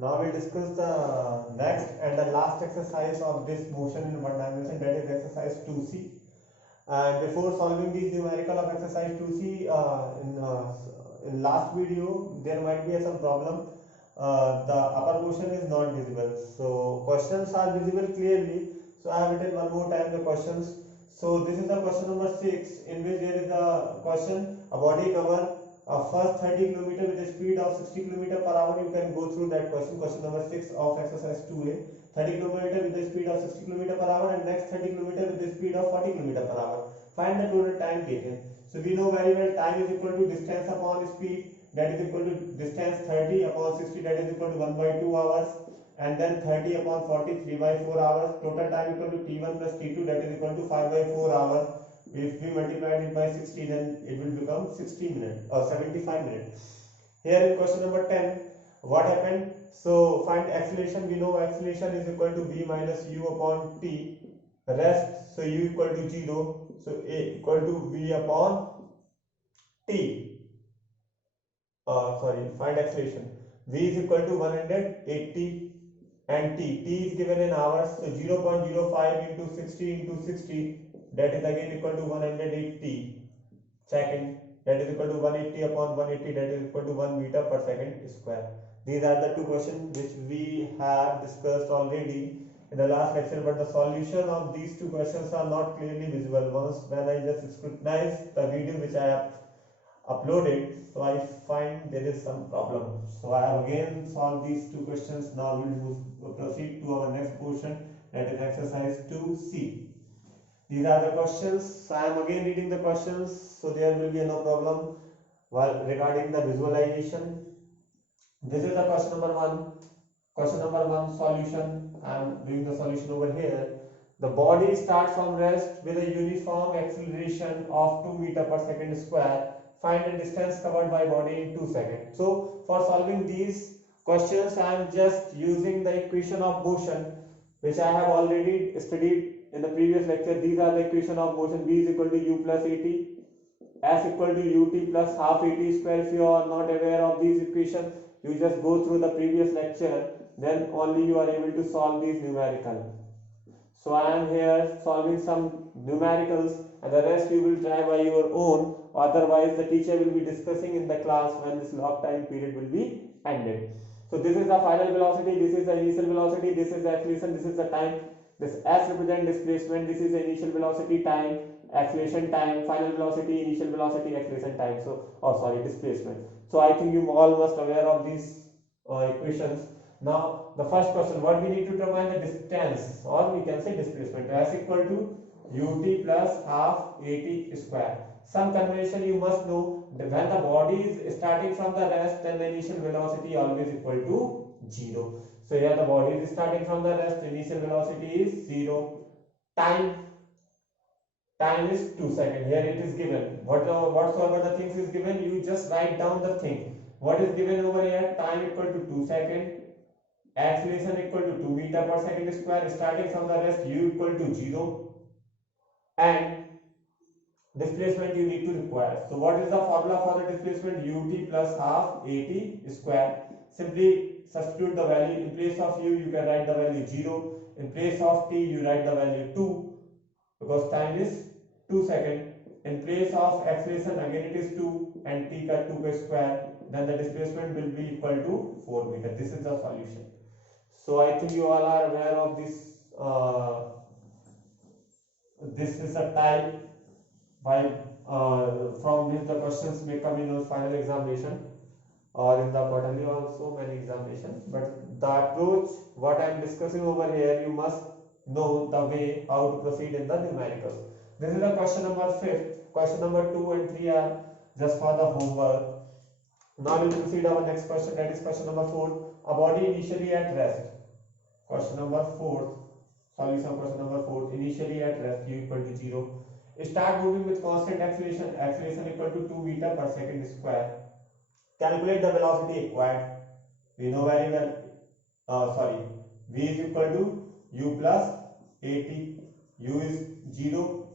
Now we'll discuss the next and the last exercise of this motion in one dimension, that is exercise 2C. And before solving these numerical of exercise 2C, in last video there might be some problem. The upper portion is not visible, so questions are visible clearly. So I have written one more time the questions. So this is the question number 6, in which there is a question: a body cover first 30 km with a speed of 60 km per hour. You can go through that question. Question number 6 of exercise 2A: 30 km with a speed of 60 km per hour and next 30 km with a speed of 40 km per hour. Find the total time taken. So we know very well time is equal to distance upon speed, that is equal to distance 30 upon 60, that is equal to 1 by 2 hours, and then 30 upon 40, 3 by 4 hours. Total time equal to T1 plus T2, that is equal to 5 by 4 hours. If we multiply it by 60, then it will become 60 minutes or 75 minutes. Here in question number 10, what happened? So find acceleration. We know acceleration is equal to v minus u upon t. Rest, so u equal to 0, so a equal to v upon t. Find acceleration. V is equal to 180 and t is given in hours, so 0.05 into 60 into 60, that is again equal to 180 second, that is equal to 180 upon 180, that is equal to 1 meter per second square. These are the two questions which we have discussed already in the last lecture, but the solution of these two questions are not clearly visible. Once when I just scrutinize the video which I have uploaded, so I find there is some problem. So I have again solved these two questions. Now we'll proceed to our next portion, that is exercise 2C. These are the questions. I am again reading the questions, so there will be no problem while regarding the visualization. This is the question number 1. Question number 1 solution. I am doing the solution over here. The body starts from rest with a uniform acceleration of 2 meter per second square. Find the distance covered by body in 2 seconds. So for solving these questions, I am just using the equation of motion which I have already studied in the previous lecture. These are the equation of motion. V is equal to u plus at, s equal to ut plus half at square. If you are not aware of these equations, you just go through the previous lecture, then only you are able to solve these numerical. So I am here solving some numericals, and the rest you will try by your own. Otherwise the teacher will be discussing in the class when this log time period will be ended. So this is the final velocity, this is the initial velocity, this is the acceleration, this is the time. This s represent displacement, this is the initial velocity, time, acceleration, time, final velocity, initial velocity, acceleration, time. So displacement. So I think you all must aware of these equations. Now the first question, what we need to determine the distance, or we can say displacement. S equal to ut plus half at square. Some convention you must know, when the body is starting from the rest, then the initial velocity always equal to 0. So here the body is starting from the rest, initial velocity is 0. Time is 2 seconds. Here it is given. Whatsoever the things is given, you just write down the thing. What is given over here? Time equal to 2 seconds. Acceleration equal to 2 meter per second square. Starting from the rest, u equal to 0. And displacement you need to require. So what is the formula for the displacement? Ut plus half at square. Simply substitute the value. In place of u, you can write the value 0. In place of t, you write the value 2, because time is 2 seconds. In place of acceleration, again it is 2, and t ka 2 ka square, then the displacement will be equal to 4 meter. This is the solution. So I think you all are aware of this. This is a type by from which the questions may come in your final examination or in the quarterly also many examination. But the approach what I am discussing over here, you must know the way how to proceed in the numericals. This is the question number 5. Question number 2 and 3 are just for the homework. Now we will proceed our next question, that is question number 4. A body initially at rest. Question number 4. Solution question number 4. Initially at rest, u equal to 0. Start moving with constant acceleration. Acceleration equal to 2 meter per second square. Calculate the velocity acquired. We know very well. V is equal to u plus at. U is 0.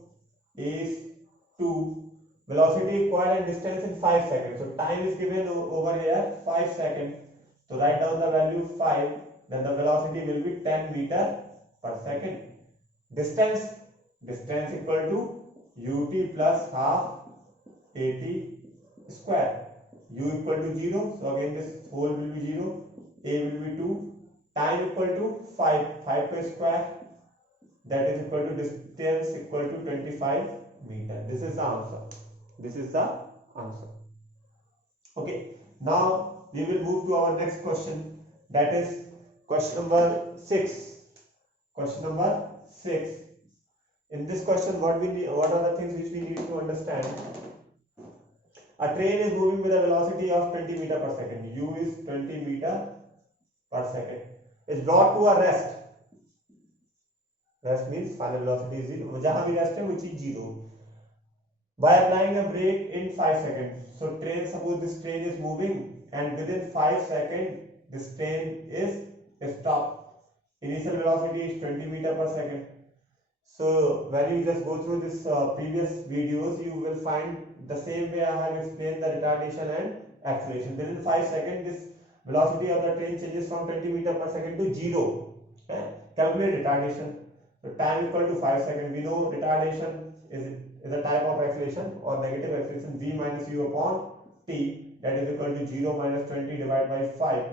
A is 2. Velocity acquired and distance in 5 seconds. So time is given over here 5 seconds. So write down the value 5, then the velocity will be 10 meter per second. Distance equal to ut plus half at square. U equal to 0, so again this whole will be 0, a will be 2, time equal to 5 to square, that is equal to distance equal to 25 meter. This is the answer. This is the answer. Okay, now we will move to our next question, that is question number 6. Question number 6. In this question, what are the things which we need to understand? A train is moving with a velocity of 20 meter per second. U is 20 meter per second. Is brought to a rest. Rest means final velocity is 0. जहाँ भी rest है वो चीज 0. By applying a brake in 5 seconds. So suppose this train is moving and within 5 seconds this train is stopped. Initial velocity is 20 meter per second. So when you just go through this previous videos, you will find the same way I have explained the retardation and acceleration. Within 5 seconds, this velocity of the train changes from 20 meter per second to 0. Calculate retardation. So time equal to 5 seconds. We know retardation is a type of acceleration or negative acceleration, v minus u upon t, that is equal to 0 minus 20 divided by 5,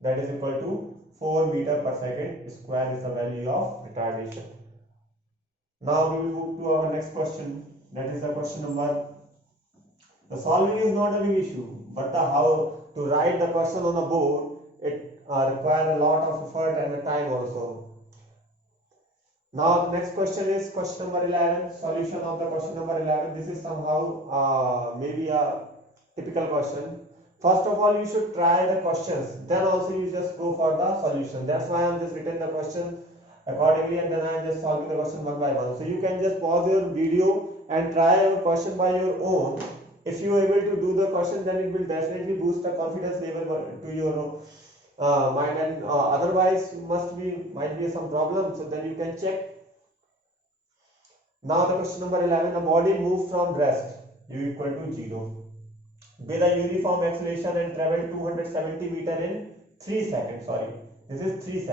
that is equal to 4 meter per second square is the value of retardation. Now we will move to our next question, that is the question number. The solving is not a big issue, but the how to write the question on the board, it requires a lot of effort and the time also. Now the next question is question number 11, solution of the question number 11. This is somehow maybe a typical question. First of all, you should try the questions, then also you just go for the solution. That's why I am just written the question accordingly and then I am just solving the question one by one. So you can just pause your video and try your question by your own. If you are able to do the question, then it will definitely boost the confidence level to your mind, and otherwise might be some problem, so then you can check. Now the question number 11, the body moves from rest u equal to 0 with a uniform acceleration and travel 270 meter in 3 seconds. Sorry, this is 3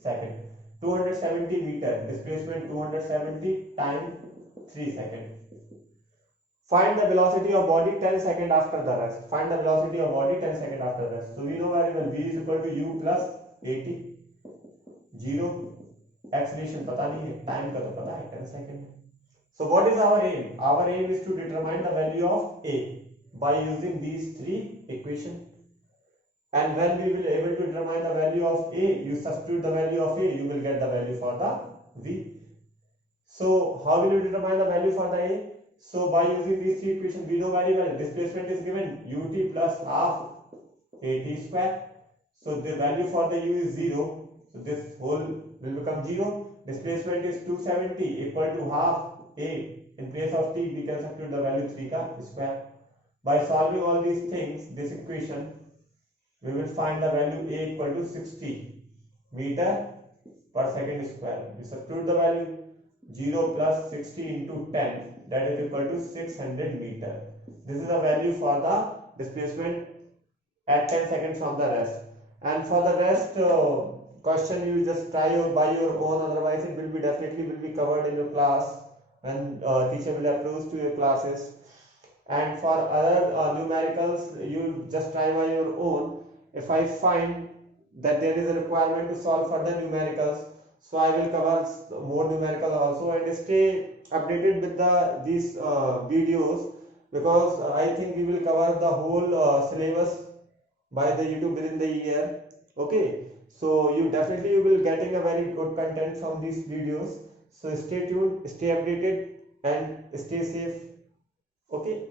seconds. 270 meter, displacement 270, time 3 seconds. Find the velocity of body 10 seconds after the rest. Find the velocity of body 10 seconds after the rest. So we know very well v is equal to u plus 80, 0, acceleration पता नहीं है, time का तो पता है 10 seconds. So what is our aim? Our aim is to determine the value of a by using these three equations. And when we will able to determine the value of a, you substitute the value of a, you will get the value for the v. So how will you determine the value for the a? So by using these three equations, we know very well displacement is given ut plus half at square. So the value for the u is 0. So this whole will become 0. Displacement is 270 equal to half a. In place of t, we can substitute the value 3 ka square. By solving all these things, this equation, we will find the value a equal to 60 meter per second square. We substitute the value 0 plus 60 into 10, that is equal to 600 meter. This is the value for the displacement at 10 seconds from the rest. And for the rest question, you just try by your own, otherwise it will be definitely covered in your class when teacher will approach to your classes. And for other numericals, you just try by your own. If I find that there is a requirement to solve further numericals, so I will cover more numerical also, and stay updated with these videos, because I think we will cover the whole syllabus by the YouTube within the year. Okay, so you will getting a very good content from these videos. So stay tuned, stay updated, and stay safe. Okay.